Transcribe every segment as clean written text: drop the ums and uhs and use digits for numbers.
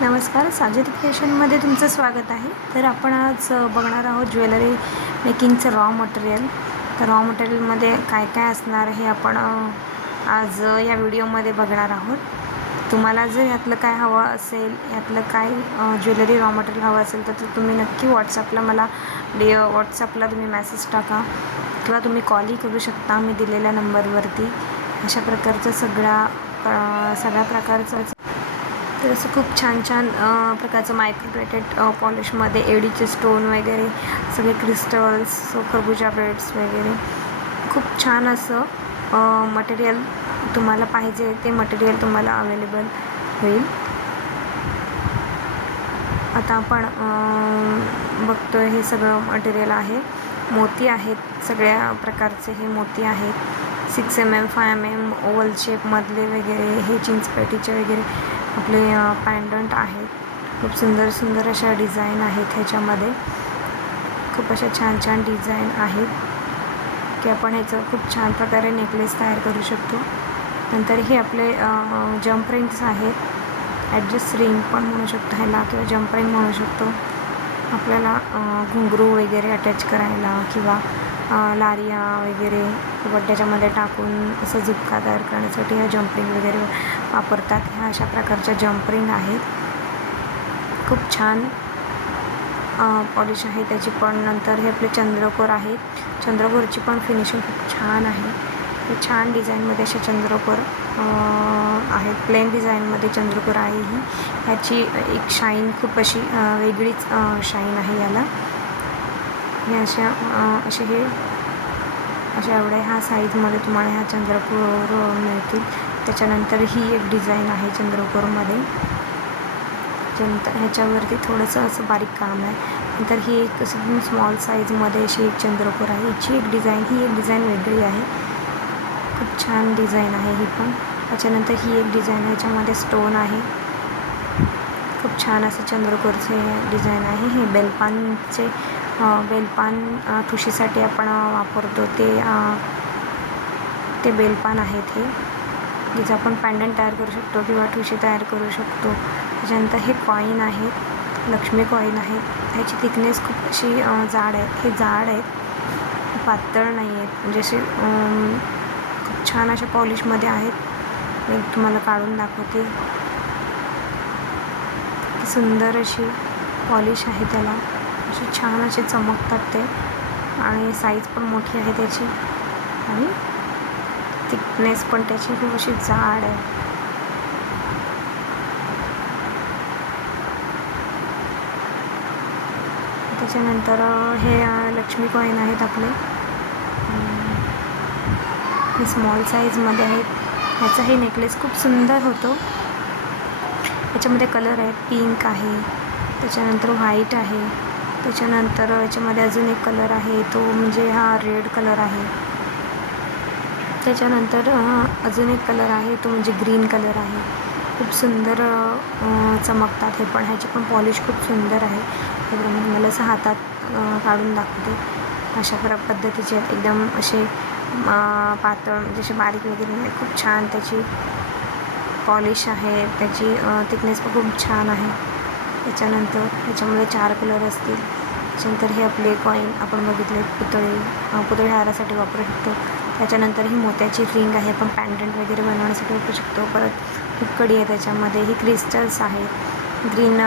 नमस्कार, साजिद फॅशनमध्ये तुमचं स्वागत आहे. तर आपण आज बघणार आहोत ज्वेलरी मेकिंगचं रॉ मटेरियल. तर रॉ मटेरियलमध्ये काय काय असणार हे आपण आज या व्हिडिओमध्ये बघणार आहोत. तुम्हाला जर यातलं काय हवं असेल, यातलं काय ज्वेलरी रॉ मटेरियल हवं असेल तर तुम्ही नक्की व्हॉट्सअपला तुम्ही मेसेज टाका किंवा तुम्ही कॉलही करू शकता मी दिलेल्या नंबरवरती. अशा प्रकारचं सगळ्या प्रकारचं तर असं खूप छान प्रकारचं मायक्रोप्लेटेड पॉलिशमध्ये एडीचे स्टोन वगैरे सगळे क्रिस्टल्स, खरबुजा बेड्स वगैरे खूप छान असं मटेरियल तुम्हाला पाहिजे ते मटेरियल तुम्हाला अवेलेबल होईल. आता आपण बघतोय हे सगळं मटेरियल आहे. मोती आहेत, सगळ्या प्रकारचे हे मोती आहेत. 6 mm 5 mm ओव्हल शेपमधले वगैरे हे चिंचपेटीचे वगैरे आपले पॅन्डंट आहेत. खूप सुंदर अशा डिझाईन आहेत ह्याच्यामध्ये. खूप अशा छान डिझाईन आहेत की आपण ह्याचं खूप छान प्रकारे नेकलेस तयार करू शकतो. नंतर हे आपले जम्प रिंग्स आहेत. ॲडजस्ट रिंग पण म्हणू शकतो ह्याला किंवा जम्प रिंग म्हणू शकतो. आपल्याला घुंगरू वगैरे अटॅच करायला किंवा लारिया वगैरे किंवा त्याच्यामध्ये टाकून असं झुपका तयार करण्यासाठी ह्या जम्पिंग वगैरे वापरतात. ह्या अशा प्रकारच्या जम्परिंग आहेत. खूप छान पॉलिश आहे त्याची पण. नंतर हे आपले चंद्रकोर आहेत. चंद्रकोरची पण फिनिशिंग खूप छान आहे. हे छान डिझाईनमध्ये असे चंद्रकोर आहेत. प्लेन डिझाईनमध्ये चंद्रकोर आहे ही. ह्याची एक शाईन खूप अशी वेगळीच शाईन आहे याला. हे अशा एवढ्या ह्या साईजमध्ये तुम्हाला ह्या चंद्रकोर मिळतील. त्याच्यानंतर ही एक डिझाईन आहे चंद्रकोरमध्ये. ह्याच्यावरती थोडंसं असं बारीक काम आहे. नंतर ही एक असं स्मॉल साईजमध्ये अशी एक चंद्रकोर आहे. ही एक डिझाईन वेगळी आहे. खूप छान डिझाईन आहे ही पण. त्याच्यानंतर ही एक डिझाईन ह्याच्यामध्ये स्टोन आहे. खूप छान असं चंद्रकोरचे डिझाईन आहे. हे बेलपान ठुशीसाठी आपण वापरतो ते बेलपान आहेत हे. जिचं आपण पॅन्डंट तयार करू शकतो किंवा ठुशी तयार करू शकतो. त्याच्यानंतर हे कॉईन आहेत, लक्ष्मी कॉईन आहेत. ह्याची थिकनेस खूप अशी जाड आहे. हे जाड आहेत, पातळ नाही आहेत. म्हणजे असे खूप छान अशा पॉलिशमध्ये आहेत. मी तुम्हाला काढून दाखवते. सुंदर अशी पॉलिश आहे त्याला. अशी छान असे चमकतात ते आणि साईज पण मोठी आहे त्याची आणि थिकनेस पण त्याची खूप अशी जाड आहे. त्याच्यानंतर हे लक्ष्मी कॉईन आहेत आपले. हे स्मॉल साईजमध्ये आहेत. ह्याचा हे नेकलेस खूप सुंदर होतो. याच्यामध्ये कलर आहे, पिंक आहे, त्याच्यानंतर व्हाईट आहे, त्याच्यानंतर याच्यामध्ये अजून एक कलर आहे तो म्हणजे हा रेड कलर आहे. त्याच्यानंतर अजून एक कलर आहे तो म्हणजे ग्रीन कलर आहे. खूप सुंदर चमकतात हे पण. ह्याची पण पॉलिश खूप सुंदर आहे. हे मला असं हातात काढून दाखवते. अशा पद्धतीचे आहेत. एकदम असे पातळ जसे बारीक वगैरे नाही. खूप छान त्याची पॉलिश आहे. त्याची थिकनेस पण खूप छान आहे. त्याच्यानंतर ह्याच्यामध्ये 4 कलर असतील. त्याच्यानंतर हे आपले कॉईन आपण बघितले पुतळे हारासाठी वापरू शकतो. त्याच्यानंतर ही मोत्याची रिंग आहे. आपण पॅन्डंट वगैरे बनवण्यासाठी वापरू शकतो. परत ही कडी आहे. त्याच्यामध्ये ही क्रिस्टल्स आहेत. Green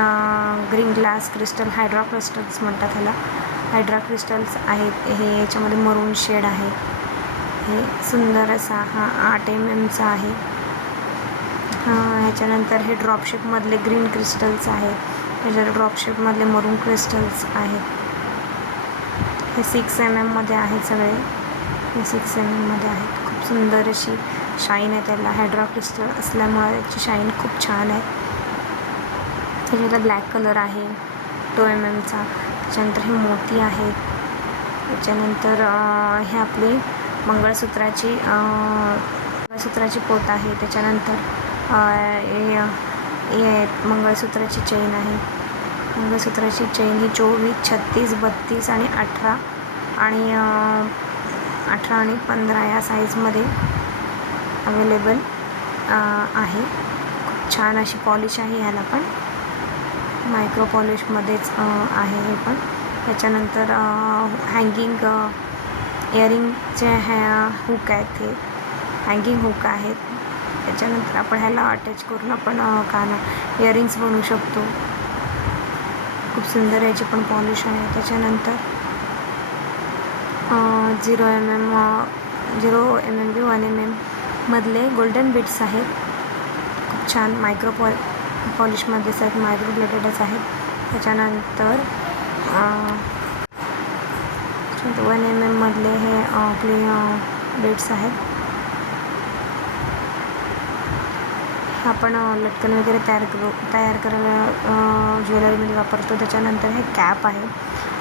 glass crystal, hydra crystals म्हणतात ह्याला. हायड्रा क्रिस्टल्स आहेत. हे याच्यामध्ये मरून शेड आहे. हे सुंदर असा हा 8 mm आहे. ह्याच्यानंतर हे ड्रॉपशेपमधले ग्रीन क्रिस्टल्स आहेत. ह्याच्या ड्रॉपशेपमधले मरून क्रिस्टल्स आहेत. हे 6 mm मध्ये आहेत सगळे. हे 6 mm मध्ये आहेत. खूप सुंदर अशी शाईन आहे त्याला. हायड्रा क्रिस्टल असल्यामुळे याची शाईन खूप छान आहे. त्याच्यानंतर ब्लॅक कलर आहे 2 mm चा. त्याच्यानंतर हे मोती आहेत. त्याच्यानंतर हे आपली मंगळसूत्राची पोत आहे. त्याच्यानंतर हे आहेत मंगळसूत्राची चेन आहे. मंगळसूत्राची चेन ही 24, 36, 32 आणि 18 आणि 15 या साईजमध्ये अवेलेबल आहे. खूप छान अशी पॉलिश आहे ह्याला पण. मायक्रो पॉलिशमध्येच आहे हे पण. त्याच्यानंतर हँगिंग इयरिंगचे हुक आहेत, हे हँगिंग हुक आहेत. त्याच्यानंतर आपण ह्याला अटॅच करून आपण इयरिंग्स बनवू शकतो. खूप सुंदर याची पण पॉलिश आहे. त्याच्यानंतर 0 mm 1 mm मधले गोल्डन बिट्स आहेत. खूप छान मायक्रो पॉलिशमध्येच आहेत, मायक्रो ब्लेडेडच आहेत. त्याच्यानंतर 1 mm मधले हे आपले बिट्स आहेत. आपण लटकन वगैरे तयार करायला ज्वेलरीमध्ये वापरतो. त्याच्यानंतर हे कॅप आहे,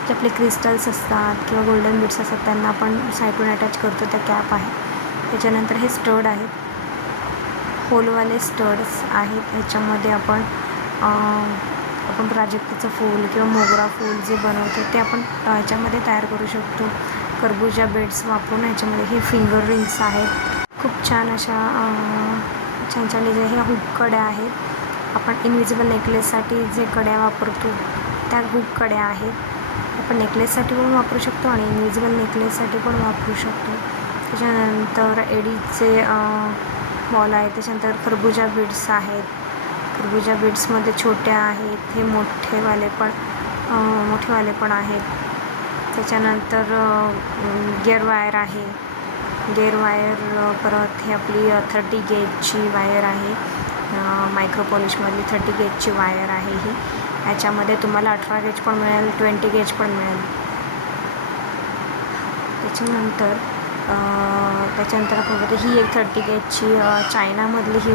जे आपले क्रिस्टल्स असतात किंवा गोल्डन बीड्स असतात त्यांना आपण साईडून अटॅच करतो, त्या कॅप आहे. त्याच्यानंतर हे स्टड आहेत, होलवाले स्टड्स आहेत. ह्याच्यामध्ये आपण प्राजक्ताचं फूल किंवा मोगरा फूल जे बनवतो ते आपण ह्याच्यामध्ये तयार करू शकतो. खरबूजा बीड्स वापरून ह्याच्यामध्ये हे फिंगर रिंग्स आहेत. खूप छान अशा छान छान डिझाईन. ह्या हुक कड्या आहेत. आपण इनविजिबल नेकलेससाठी जे कड्या वापरतो त्या हुक कड्या आहेत. आपण नेकलेससाठी पण वापरू शकतो आणि इनविजिबल नेकलेससाठी पण वापरू शकतो. त्याच्यानंतर एडीचे बॉल आहेत. त्याच्यानंतर खरबूजा बीड्स आहेत. खरबूजा बीड्समध्ये छोट्या आहेत, हे मोठेवाले पण आहेत. त्याच्यानंतर गिअर वायर आहे. गिअर वायर परत हे आपली 30 गेजची वायर आहे. मायक्रो पॉलिशमधली 30 गेजची वायर आहे ही. ह्याच्यामध्ये तुम्हाला 18 गेज पण मिळेल, 20 गेज पण मिळेल. त्याच्यानंतर आपण बघतो ही एक 30 गेजची चायनामधली ही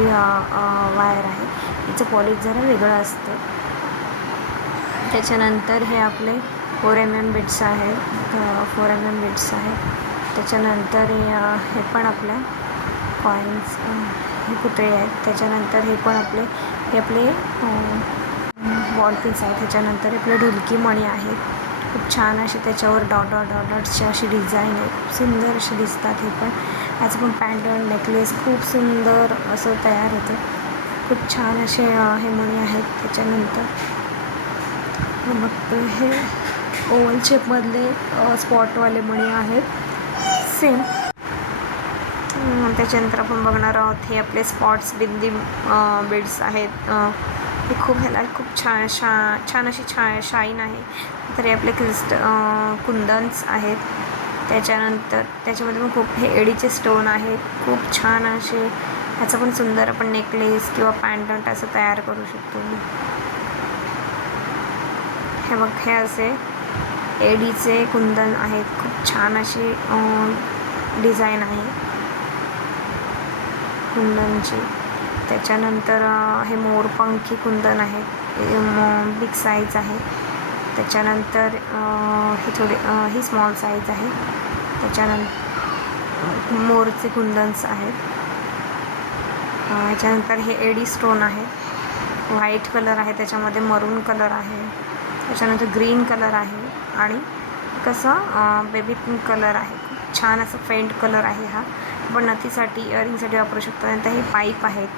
वायर आहे. हिचं पॉलिश जरा वेगळं असतं. त्याच्यानंतर हे आपले 4 mm बिट्स आहेत, 4 mm बिट्स आहेत. त्याच्यानंतर हे पण आपल्या कॉईन्स, हे पुतळे आहेत. त्याच्यानंतर हे आपले बॉल पिन्स आहेत. त्याच्यानंतर आपले ढुलकी मणी आहेत. खूप छान अशी त्याच्यावर डॉट्सची अशी डिझाईन आहे, खूप सुंदर अशी दिसतात हे पण. ह्याचं पण पॅन्डंट नेकलेस खूप सुंदर असं तयार होतं. खूप छान असे हे मणी आहेत. त्याच्यानंतर मग हे ओव्हल शेपमधले स्पॉटवाले मणी आहेत सेम. त्याच्यानंतर आपण बघणार आहोत हे आपले स्पॉट्स बिंदी बीड्स आहेत. हे ह्याला खूप छान अशी शाईन आहे. तर हे आपले कुंदन्स आहेत. त्याच्यानंतर त्याच्यामध्ये पण खूप हे एडीचे स्टोन आहेत. खूप छान असे ह्याचं पण सुंदर आपण नेकलेस किंवा पॅन्डंट असं तयार करू शकतो. हे बघ, हे असे एडीचे कुंदन आहेत. खूप छान अशी डिझाईन आहे कुंदनची. त्याच्यानंतर हे मोरपंखी कुंदन आहे, बिग साईज आहे. त्याच्यानंतर ही स्मॉल साईज आहे. त्याच्यानंतर मोरचे कुंदन्स आहेत. त्याच्यानंतर हे एडी स्टोन आहे, व्हाईट कलर आहे, त्याच्यामध्ये मरून कलर आहे. त्याच्यानंतर ग्रीन कलर आहे आणि कसं बेबी पिंक कलर आहे. खूप छान असं फेंट कलर आहे हा. आपण नथीसाठी इयरिंगसाठी वापरू शकतो. नंतर हे पाईप आहेत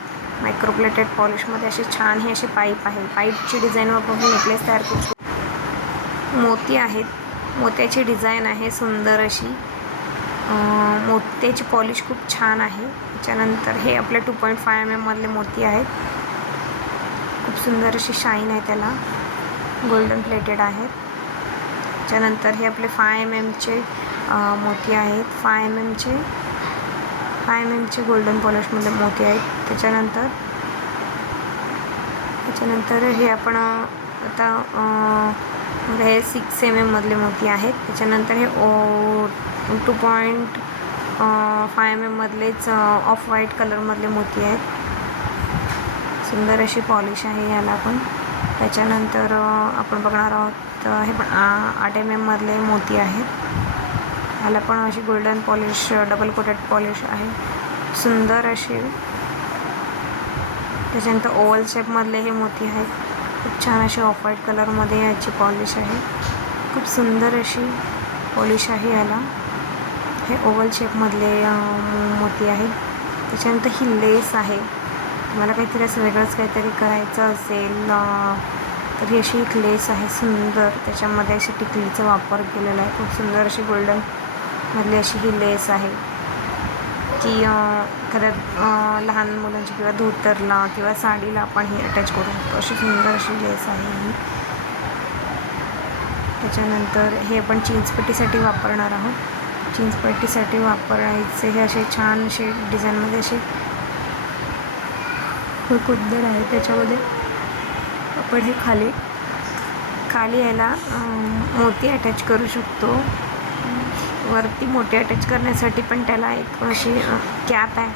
मायक्रोप्लेटेड पॉलिशमध्ये. असे छान हे असे पाईप आहे. पाईपची डिझाईन वापरून नेकलेस तयार करू शकतो. मोती आहेत, मोत्याची डिझाईन आहे सुंदर अशी. मोत्याची पॉलिश खूप छान आहे. त्याच्यानंतर हे आपले 2.5 mm मधले मोती आहेत. खूप सुंदर अशी शाईन आहे त्याला, गोल्डन प्लेटेड आहेत. त्याच्यानंतर हे आपले 5 mm चे मोती आहेत. 5 mm चे गोल्डन पॉलिशमधले मोती आहेत. त्याच्यानंतर हे आपण आता हे 6 mm मधले मोती आहेत. त्याच्यानंतर हे 2.5 mm मधलेच ऑफ व्हाईट कलरमधले मोती आहेत. सुंदर अशी पॉलिश आहे याला पण. त्याच्यानंतर आपण बघणार आहोत हे पण 8 mm मधले मोती आहेत. ह्याला पण अशी golden polish, double coated polish आहे, सुंदर अशी. त्याच्यानंतर ओव्हल शेपमधले हे मोती आहेत. खूप छान अशी ऑफ व्हाईट कलरमध्ये याची पॉलिश आहे. खूप सुंदर अशी पॉलिश आहे याला. हे ओव्हल शेपमधले मोती आहेत. त्याच्यानंतर ही लेस आहे. मला काहीतरी असं वेगळंच काहीतरी करायचं असेल तर ही अशी एक लेस आहे सुंदर, त्याच्यामध्ये अशी टिकलीचा वापर केलेला आहे. खूप सुंदर अशी गोल्डन मधली अशी ही लेस आहे की एखाद्या लहान मुलांची किंवा धोतरला किंवा साडीला आपण ही अटॅच करू शकतो. अशी सुंदर अशी लेस आहे ही. त्याच्यानंतर हे आपण चिंचपट्टीसाठी वापरणार आहोत. चिंचपट्टीसाठी वापरायचे हे असे छान असे डिझाईनमध्ये असे कुंदन आहे. त्याच्यामध्ये आपण हे खाली याला मोती अटॅच करू शकतो. वरती मोती अटॅच करण्यासाठी पण त्याला एक अशी कॅप आहे.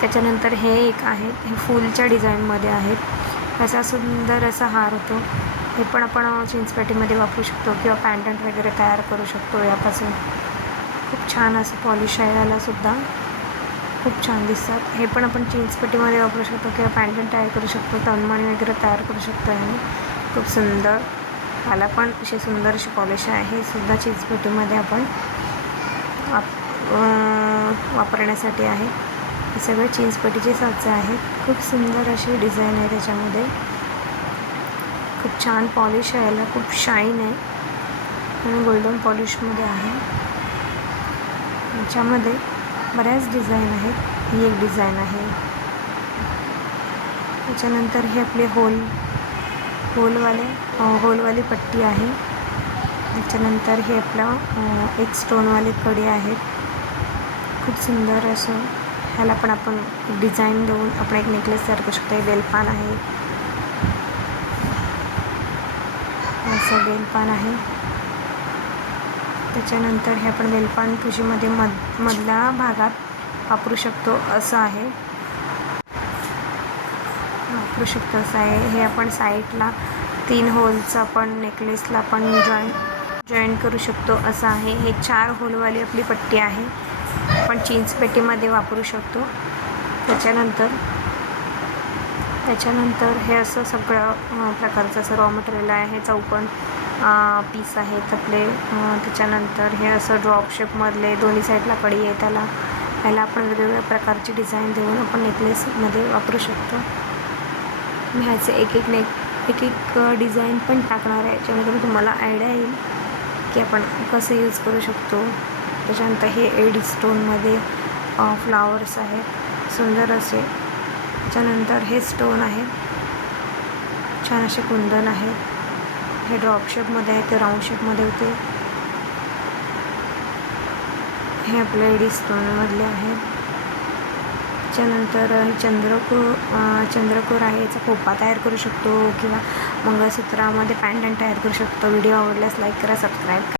त्याच्यानंतर हे एक आहे, हे फूलच्या डिझाईनमध्ये आहेत. असा सुंदर असा हार होतो. हे पण आपण चिंचपट्टीमध्ये वापरू शकतो किंवा पॅन्डंट वगैरे तयार करू शकतो यापासून. खूप छान असं पॉलिश आहे, यालासुद्धा खूप छान दिसतात. हे पण आपण चिंचपट्टीमध्ये वापरू शकतो किंवा पॅन्डंट तयार करू शकतो, तनमणी वगैरे तयार करू शकतो. आणि खूप सुंदर, ह्याला पण अशी सुंदर अशी पॉलिश आहे. हे सुद्धा चिंचपट्टीमध्ये आपण वापरण्यासाठी आहे. हे सगळे चिंचपट्टीचे साचे आहेत. खूप सुंदर अशी डिझाईन आहे त्याच्यामध्ये. खूप छान पॉलिश आहे, याला खूप शाईन आहे आणि गोल्डन पॉलिशमध्ये आहे. याच्यामध्ये बऱ्याच डिझाईन आहेत. ही एक डिझाईन आहे. त्याच्यानंतर हे आपले होलवाली पट्टी आहे. त्याच्यानंतर हे आपलं एक स्टोनवाली कडी आहेत. खूप सुंदर असं ह्याला पण आपण डिझाईन देऊन आपण एक नेकलेस तयार करू शकतो. हे बेलपान आहे, असं बेलपान आहे. त्याच्यानंतर हे आपण बेलपान ठुशीमध्ये मधल्या भागात वापरू शकतो असं आहे. हे आपण साईडला 3 होलचं आपण नेकलेसला आपण जॉईन करू शकतो असं आहे. हे 4 होलवाली आपली पट्टी आहे, आपण चिंचपट्टीमध्ये वापरू शकतो. त्याच्यानंतर हे असं सगळं प्रकारचं असं रॉ मटेरियल आहे. हे चौकोन पीस आहेत आपले. त्याच्यानंतर हे असं ड्रॉप शेपमधले दोन्ही साईडला कडी आहे, ह्याला आपण वेगवेगळ्या प्रकारची डिझाईन देऊन आपण नेकलेसमध्ये वापरू शकतो. मी ह्याचे एक डिझाईन पण टाकणार आहे, ज्यामध्ये तुम्हाला आयडिया येईल की आपण कसं यूज करू शकतो. त्याच्यानंतर हे एडी स्टोनमध्ये फ्लावर्स आहेत सुंदर असे. त्याच्यानंतर हे स्टोन आहेत, छान असे कुंदन आहेत. हे ड्रॉप शेपमध्ये आहे, ते राऊंड शेपमध्ये होते. हे आपले एडी स्टोनमधले आहेत. त्याच्यानंतर चंद्रकोर आहे, याचा खोपा तयार करू शकतो किंवा मंगळसूत्रामध्ये पॅन्डंट तयार करू शकतो. व्हिडिओ आवडल्यास लाईक करा, सबस्क्राईब करा.